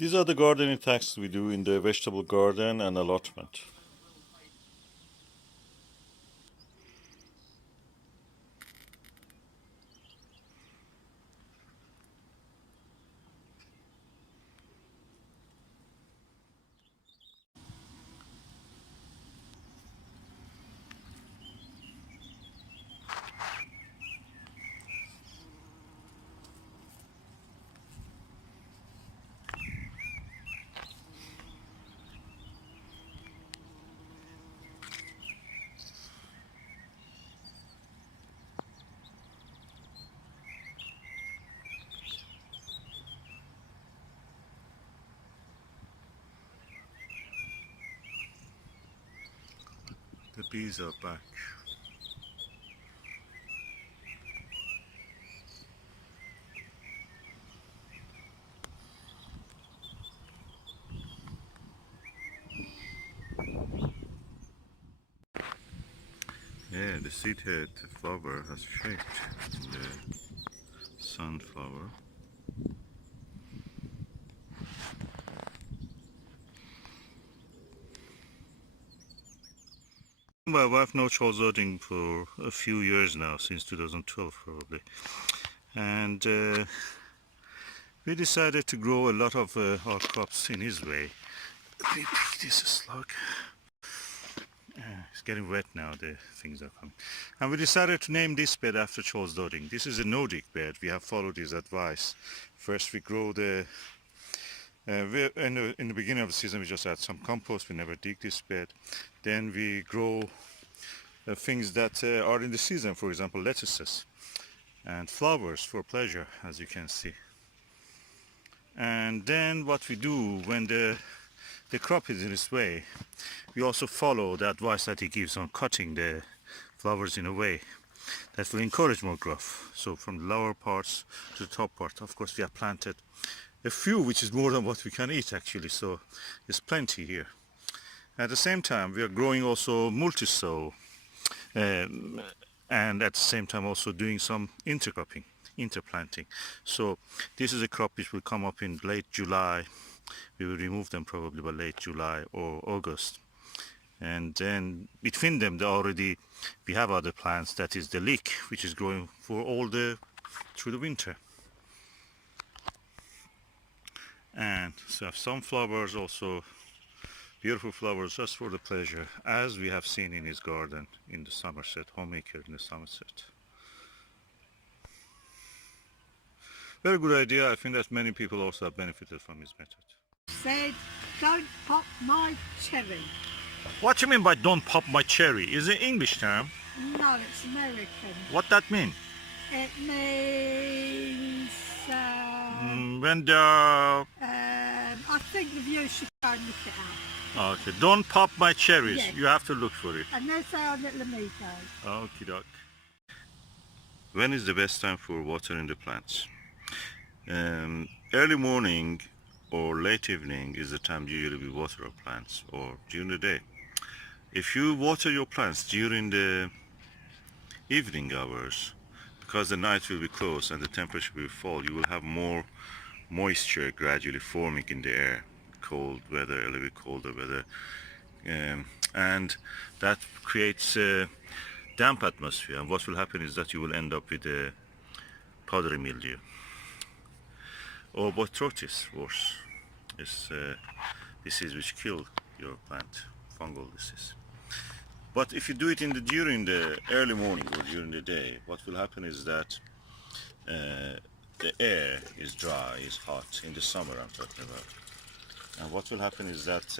These are the gardening tasks we do in the vegetable garden and allotment. The bees are back. Yeah, the seed head flower has shaped in the sunflower. My wife knows Cholzoding for a few years now, since 2012 probably. And we decided to grow a lot of our crops in his way. This is slug. It's getting wet now, the things are coming. And we decided to name this bed after Cholzoding. This is a Nordic bed. We have followed his advice. First we grow the in the beginning of the season we just add some compost. We never dig this bed. Then we grow things that are in the season, for example lettuces and flowers for pleasure, as you can see. And then what we do when the crop is in its way, we also follow the advice that he gives on cutting the flowers in a way that will encourage more growth. So from the lower parts to the top part, of course we have planted a few, which is more than what we can eat actually, so there's plenty here. At the same time we are growing also multi-sow, and at the same time also doing some intercropping, interplanting. So this is a crop which will come up in late July. We will remove them probably by late July or August. And then between them we have other plants, that is the leek, which is growing for through the winter. And so have sunflowers also, beautiful flowers just for the pleasure, as we have seen in his garden in the Somerset, homemaker in the Somerset. Very good idea. I think that many people also have benefited from his method. Said, don't pop my cherry. What do you mean by don't pop my cherry? Is it English term? No, it's American. What that mean? It means, When they're... I think the viewers should go and look it up. Okay, don't pop my cherries. Yes. You have to look for it. And they say on Little Amigos. Okie doke. When is the best time for watering the plants? Early morning or late evening is the time usually we water our plants, or during the day. If you water your plants during the evening hours, because the night will be close and the temperature will fall, you will have more moisture gradually forming in the air. Cold weather, a little bit colder weather, and that creates a damp atmosphere, and what will happen is that you will end up with a powdery mildew or botrytis, worse. It's disease which kill your plant, fungal disease. But if you do it during the early morning or during the day, what will happen is that the air is dry, is hot, in the summer I'm talking about. And what will happen is that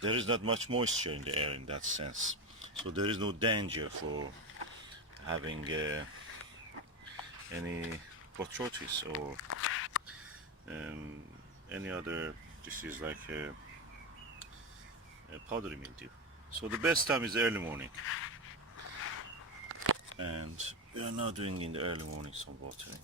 there is not much moisture in the air in that sense. So there is no danger for having any botrytis or any other disease like powdery mildew. So the best time is early morning, and we are now doing in the early morning some watering.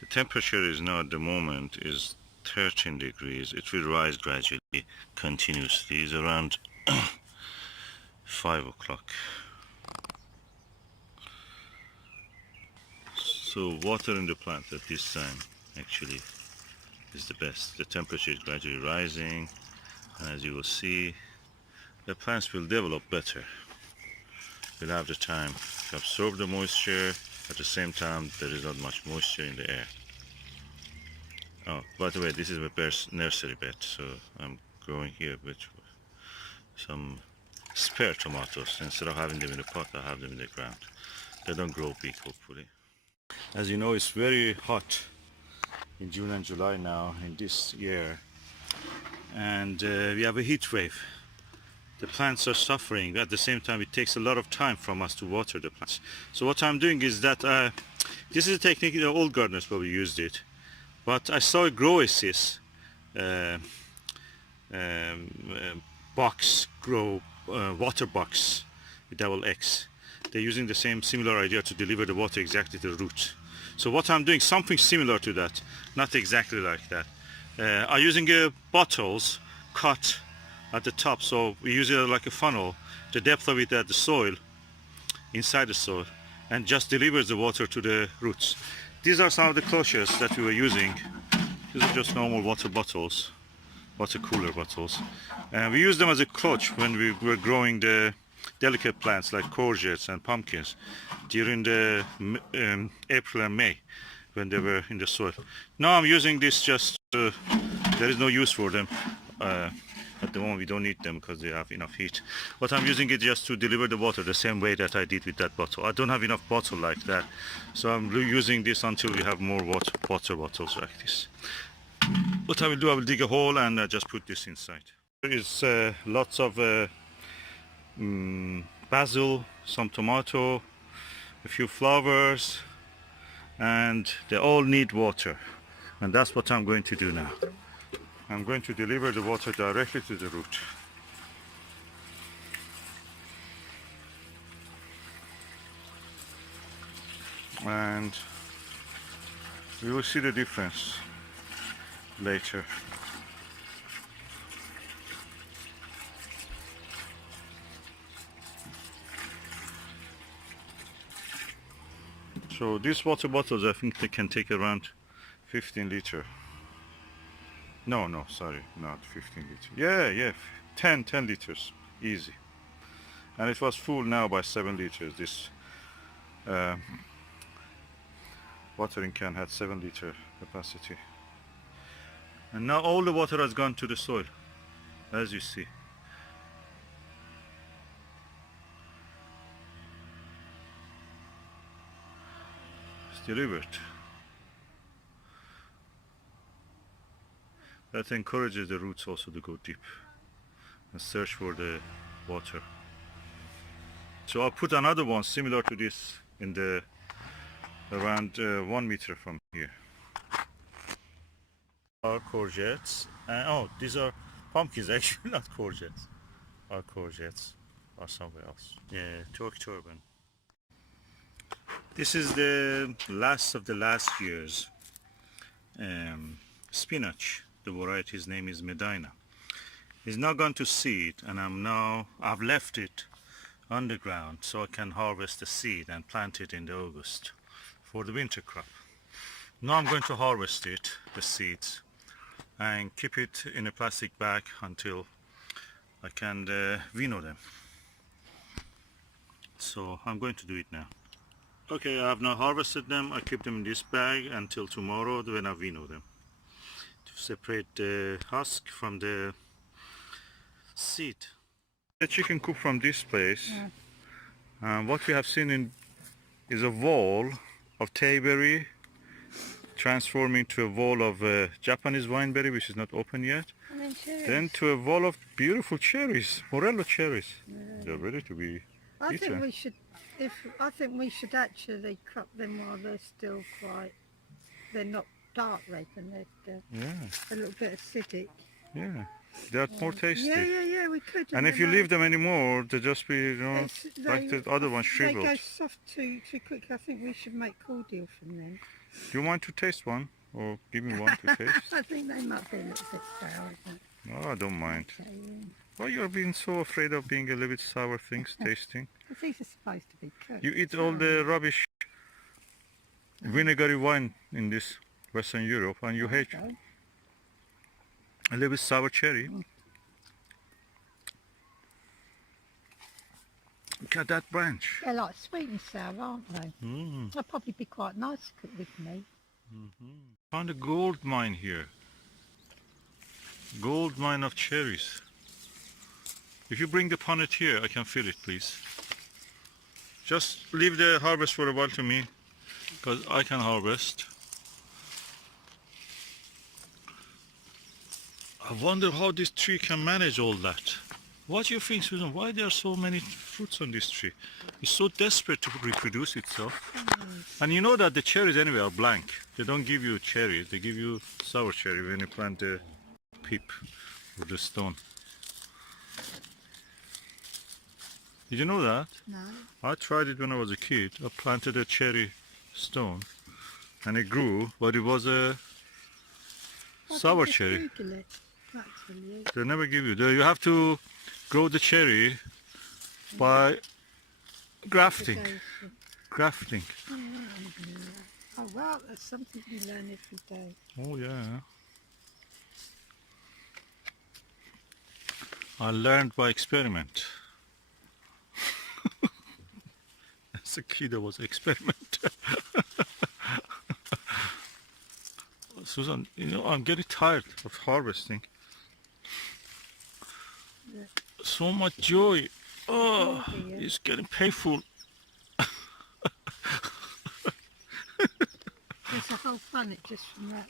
The temperature is now at the moment is 13 degrees. It will rise gradually, continuously. It's around 5 o'clock. So watering the plant at this time actually is the best. The temperature is gradually rising, and as you will see, the plants will develop better. We'll have the time to absorb the moisture. At the same time, there is not much moisture in the air. Oh, by the way, this is my nursery bed, so I'm growing here with some spare tomatoes. Instead of having them in the pot, I have them in the ground. They don't grow big, hopefully. As you know, it's very hot in June and July now in this year, and we have a heat wave. The plants are suffering. At the same time, it takes a lot of time from us to water the plants. So what I'm doing is that this is a technique the old gardeners probably used it, but I saw a grow assist box grow water box with double X. They're using the same similar idea to deliver the water exactly to the roots. So what I'm doing, something similar to that, not exactly like that. I'm using bottles cut at the top, so we use it like a funnel. The depth of it at the soil, inside the soil, and just delivers the water to the roots. These are some of the cloches that we were using. These are just normal water bottles, water cooler bottles. And we use them as a clutch when we were growing the delicate plants like courgettes and pumpkins during the April and May when they were in the soil. Now I'm using this just, there is no use for them. At the moment we don't need them because they have enough heat. But I'm using it just to deliver the water the same way that I did with that bottle. I don't have enough bottle like that, so I'm using this until we have more water bottles like this. What I will do, I will dig a hole and just put this inside. There is lots of basil, some tomato, a few flowers, and they all need water, and that's what I'm going to do now. I'm going to deliver the water directly to the root. And we will see the difference later. So these water bottles, I think they can take around 15 liter. No, sorry, not 15 liters. Yeah, 10 liters, easy. And it was full now by 7 liters. This watering can had 7 liter capacity. And now all the water has gone to the soil, as you see. It's delivered. That encourages the roots also to go deep and search for the water. So I'll put another one similar to this in the around 1 meter from here. Our courgettes, oh, these are pumpkins actually, not courgettes. Our courgettes are somewhere else. Yeah, turban. This is the last of the last year's spinach. The variety's name is Medina. It's now gone to seed, and I've left it underground so I can harvest the seed and plant it in the August for the winter crop. Now I'm going to harvest it, the seeds, and keep it in a plastic bag until I can winnow them. So I'm going to do it now. Okay, I have now harvested them. I keep them in this bag until tomorrow when I winnow them, to separate the husk from the seed. The chicken coop from this place, what we have seen is a wall of tayberry transforming to a wall of Japanese wineberry, which is not open yet, then to a wall of beautiful cherries, morello cherries. They're ready to be eaten. I think we should actually cut them while they're still they're not dark red and they're still a little bit acidic. Yeah, they're more tasty. Yeah, we could. And if you leave them anymore, they just be, like the other one, shriveled. They go soft too quickly. I think we should make cordial from them. Do you want to taste one? or give me one to taste? I think they might be a little bit sour. Oh, I don't mind. Okay, Why you're being so afraid of being a little bit sour things tasting? because these are supposed to be cooked. You eat all the rubbish vinegary wine in this Western Europe and you hate a little bit sour cherry. Look at that branch. They're like sweet and sour, aren't they? They'll probably be quite nice to cook with meat. Found a gold mine here. Gold mine of cherries. If you bring the punnet here, I can fill it, please. Just leave the harvest for a while to me, because I can harvest. I wonder how this tree can manage all that. What do you think, Susan? Why there are so many fruits on this tree? It's so desperate to reproduce itself. And you know that the cherries anyway are blank. They don't give you cherries, they give you sour cherry when you plant the pip or the stone. Did you know that? No. I tried it when I was a kid. I planted a cherry stone and it grew, but it was a sour cherry. Google it, actually. They never give you. You have to grow the cherry by grafting. Grafting. Oh wow, that's something we learn every day. Oh yeah. I learned by experiment. As a kid I was experiment. Susan, you know, I'm getting tired of harvesting. Yeah. So much joy. Oh, dear. it's getting painful. There's a whole punnet just from that.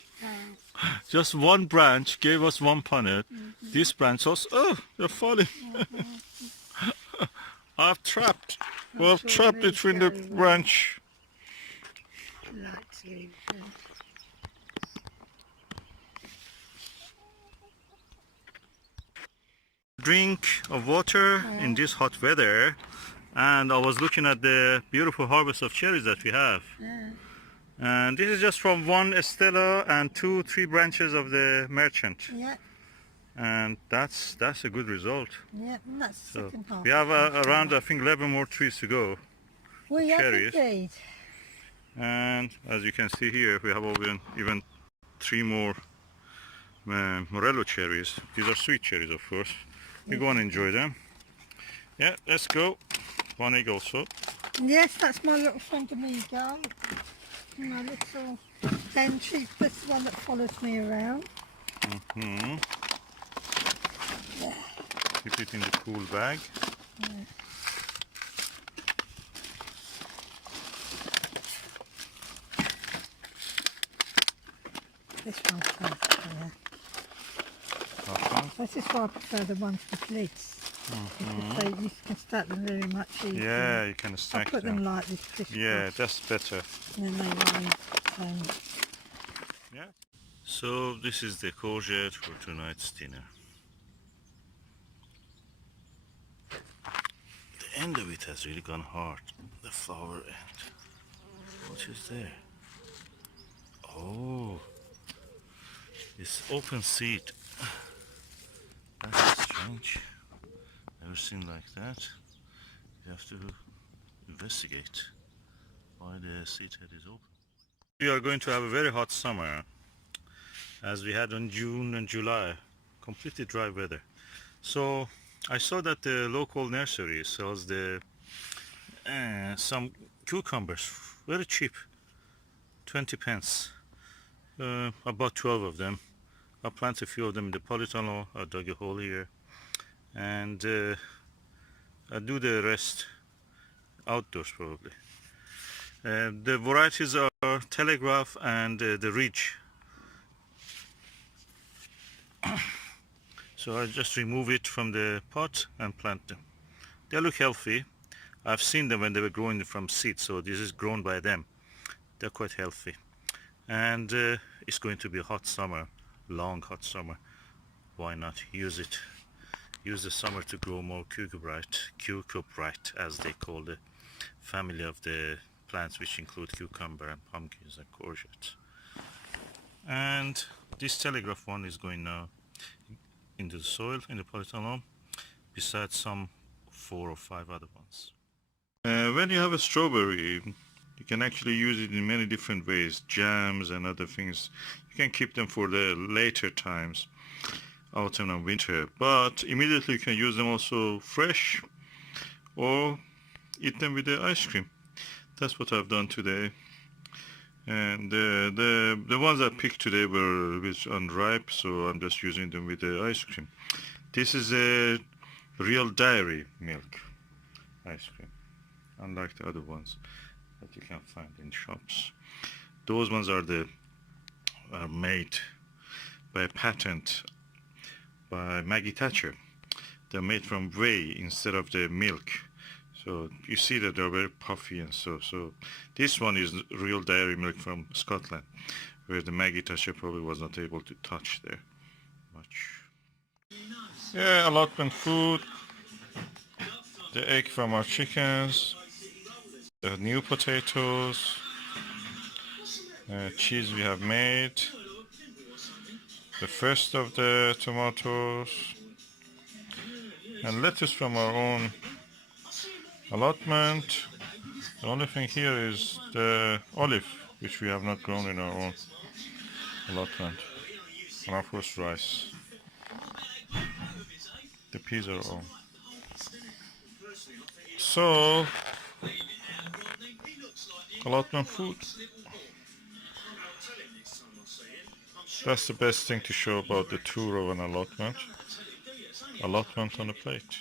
Just one branch gave us one punnet. This branch was, oh, they're falling. I've trapped. Well, I've trapped between the branch. Like to, Drink of water in this hot weather, and I was looking at the beautiful harvest of cherries that we have. yeah. And this is just from one Estella and 3 branches of the merchant. Yeah, And that's a good result. yeah, and that's the So second half. we have around, I think, 11 more trees to go. We have cherries. indeed. And as you can see here, we have even 3 more Morello cherries. These are sweet cherries, of course. We go and enjoy them. Yeah, let's go. One egg also. Yes, that's my little friend Amigo. My little Benji, this one that follows me around. Keep it in the cool bag. Yeah. This one's first, yeah. This is why I prefer the ones with lids. Because you can stack them very much easier. Yeah, you can I stack put them like this fish Yeah, box, that's better. and then they weigh. Yeah. So this is the courgette for tonight's dinner. The end of it has really gone hard. The flower end. What is there? Oh, it's open seed. That's strange. Never seen like that. You have to investigate why the seed head is open. We are going to have a very hot summer, as we had in June and July, completely dry weather. So I saw that the local nursery sells the some cucumbers very cheap, 20 pence. About 12 of them. I planted a few of them in the Polytunnel. I dug a hole here, and I do the rest outdoors probably. The varieties are Telegraph and the Ridge. So I just remove it from the pot and plant them. They look healthy. I've seen them when they were growing from seed, so this is grown by them. They're quite healthy. And it's going to be a hot summer, long hot summer. Why not use it? Use the summer to grow more cucubrite, as they call the family of the plants, which include cucumber and pumpkins and courgettes. And this telegraph one is going now into the soil in the polytunnel, besides some 4 or 5 other ones. When you have a strawberry, you can actually use it in many different ways, jams and other things. You can keep them for the later times, autumn and winter, but immediately you can use them also fresh or eat them with the ice cream. That's what I've done today. And the ones I picked today were a bit unripe, so I'm just using them with the ice cream. This is a real dairy milk ice cream, unlike the other ones that you can find in shops. Those ones are made by a patent by Maggie Thatcher. They're made from whey instead of the milk. So you see that they're very puffy and so this one is real dairy milk from Scotland, where the Maggie Thatcher probably was not able to touch there much. Yeah, allotment food, the egg from our chickens, the new potatoes, cheese we have made, the first of the tomatoes, and lettuce from our own allotment. The only thing here is the olive, which we have not grown in our own allotment, and of course rice. The peas are all. So, allotment food. That's the best thing to show about the tour of an allotment. Allotment on a plate.